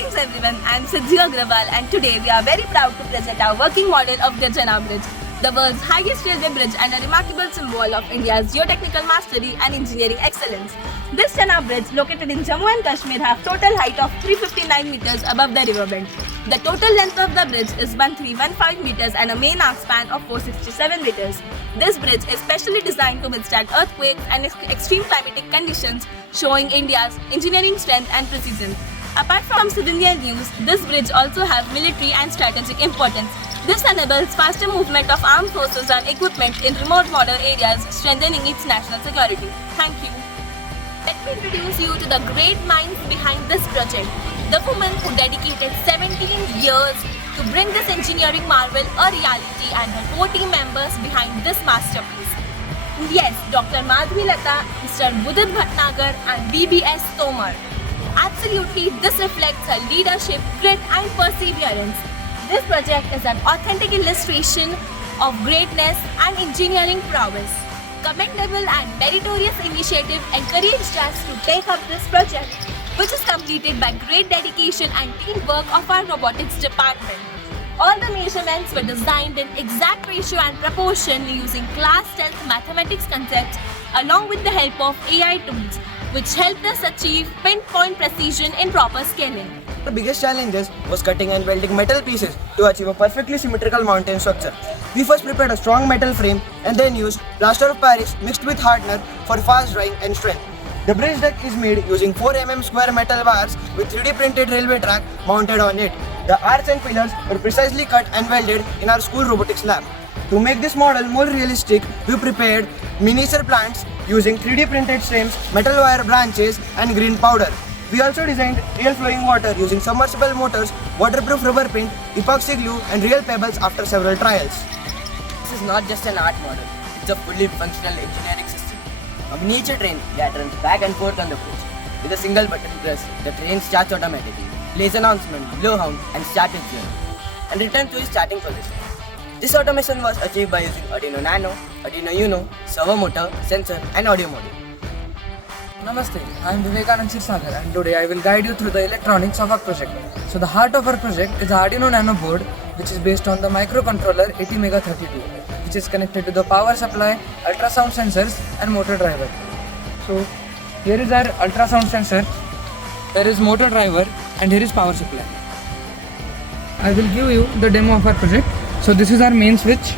Greetings everyone, I am Siddhi Agrawal and today we are very proud to present our working model of the Chenab Bridge, the world's highest railway bridge and a remarkable symbol of India's geotechnical mastery and engineering excellence. This Chenab Bridge, located in Jammu and Kashmir, has total height of 359 meters above the riverbed. The total length of the bridge is 1315 meters and a main arc span of 467 meters. This bridge is specially designed to withstand earthquakes and extreme climatic conditions, showing India's engineering strength and precision. Apart from civilian use, this bridge also has military and strategic importance. This enables faster movement of armed forces and equipment in remote border areas, strengthening its national security. Thank you. Let me introduce you to the great minds behind this project. The woman who dedicated 17 years to bring this engineering marvel a reality and her 4 team members behind this masterpiece. Yes, Dr. Madhvi Lata, Mr. Budit Bhatnagar and BBS Tomar. Absolutely, this reflects her leadership, grit and perseverance. This project is an authentic illustration of greatness and engineering prowess. Commendable and meritorious initiative encouraged us to take up this project, which is completed by great dedication and teamwork of our robotics department. All the measurements were designed in exact ratio and proportion using class 10th mathematics concepts along with the help of AI tools, which helped us achieve pinpoint precision in proper scaling. The biggest challenges was cutting and welding metal pieces to achieve a perfectly symmetrical mountain structure. We first prepared a strong metal frame and then used plaster of Paris mixed with hardener for fast drying and strength. The bridge deck is made using 4 mm square metal bars with 3D printed railway track mounted on it. The arcs and pillars were precisely cut and welded in our school robotics lab. To make this model more realistic, we prepared miniature plants using 3D printed stems, metal wire branches and green powder. We also designed real flowing water using submersible motors, waterproof rubber paint, epoxy glue and real pebbles after several trials. This is not just an art model, it's a fully functional engineering system. A miniature train that runs back and forth on the bridge. With a single button press, the train starts automatically, plays announcement, blow horn and start its journey, and returns to its starting position. This automation was achieved by using Arduino Nano, Arduino Uno, servo motor, sensor and audio module. Namaste, I am Vivekanand Sirsagar and today I will guide you through the electronics of our project. So the heart of our project is the Arduino Nano board, which is based on the microcontroller ATmega32, which is connected to the power supply, ultrasound sensors and motor driver. So here is our ultrasound sensor, there is motor driver and here is power supply. I will give you the demo of our project. So this is our main switch.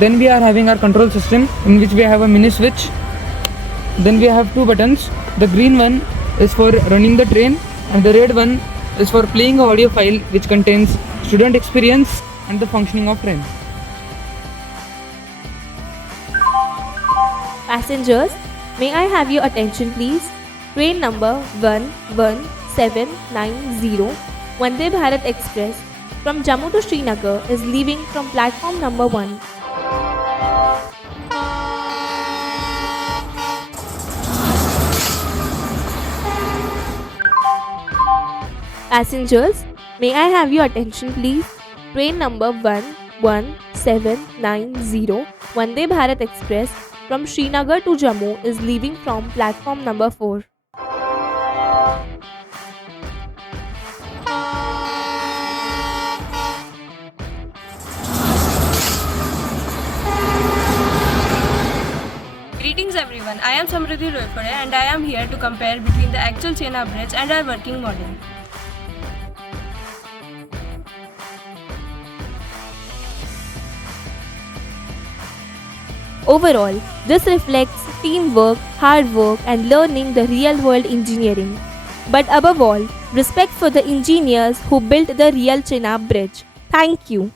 Then we are having our control system in which we have a mini switch. Then we have 2 buttons. The green one is for running the train and the red one is for playing an audio file which contains student experience and the functioning of train. Passengers, may I have your attention please? Train number 11790 Vande Bharat Express from Jammu to Srinagar is leaving from platform number 1. Passengers, may I have your attention please? Train number 11790 Vande Bharat Express from Srinagar to Jammu is leaving from platform number 4. Greetings everyone, I am Samriddhi Roypore and I am here to compare between the actual Chenab Bridge and our working model. Overall, this reflects teamwork, hard work and learning the real-world engineering. But above all, respect for the engineers who built the real Chenab Bridge. Thank you.